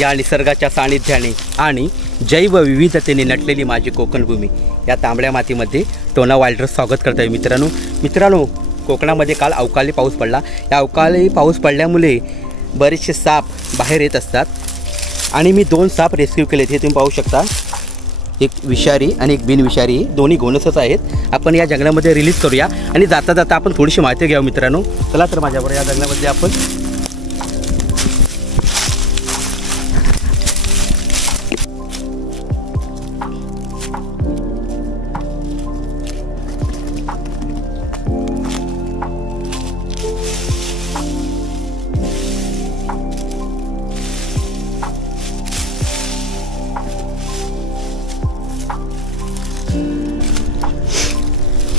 या निसर्गाच्या सानिध्याने आणि जैवविविधतेने नटलेली माझी कोकण भूमी या तांबड्या मातीमध्ये टोना वाईल्डर स्वागत करत आहे. मित्रांनो कोकणामध्ये काल अवकाळी पाऊस पडला. या अवकाळी पाऊस पडल्यामुळे बरेचसे साप बाहेर येत असतात आणि मी 2 साप रेस्क्यू केलेत. हे तुम्ही पाहू शकता, एक विषारी आणि एक बिनविषारी, दोन्ही घोणसच आहेत. आपण या जंगलामध्ये रिलीज करूया आणि जाता जाता आपण थोडीशी माहिती घ्यावं मित्रांनो. चला तर माझ्याबरोबर या जंगलामध्ये आपण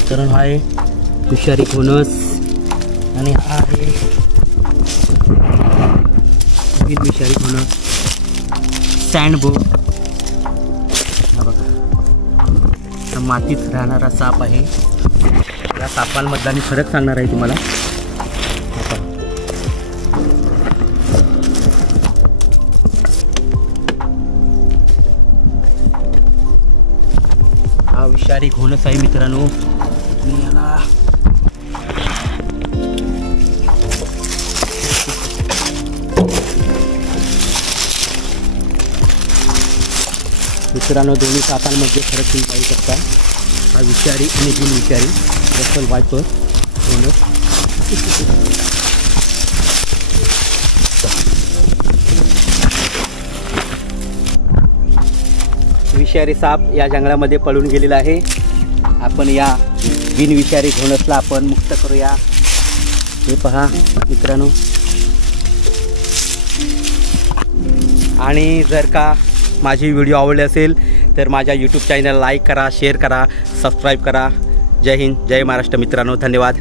कारण हा आहे विषारी घोणस आणि हा आहे बिनविषारी घोणस सँडबोग. हा बघा, हा मातीत राहणारा साप आहे. या सापांमधला मी फरक सांगणार आहे तुम्हाला. हा विषारी घोणस आहे मित्रांनो. मित्रांनो दोन्ही सापांमध्ये फरक तुम्ही पाहू शकता. हा विषारी आणि बिनविषारी रसल वायपर घोणस. विषारी साप या जंगलामध्ये पळून गेलेला आहे. आपण या बिनविषारी घोणसला आपण मुक्त करूया. हे पहा मित्रांनो. आणि जर का माझी व्हिडिओ आवडली असेल तर माझ्या यूट्यूब चॅनल लाईक करा, शेअर करा, सबस्क्राईब करा. जय हिंद, जय महाराष्ट्र मित्रांनो. धन्यवाद.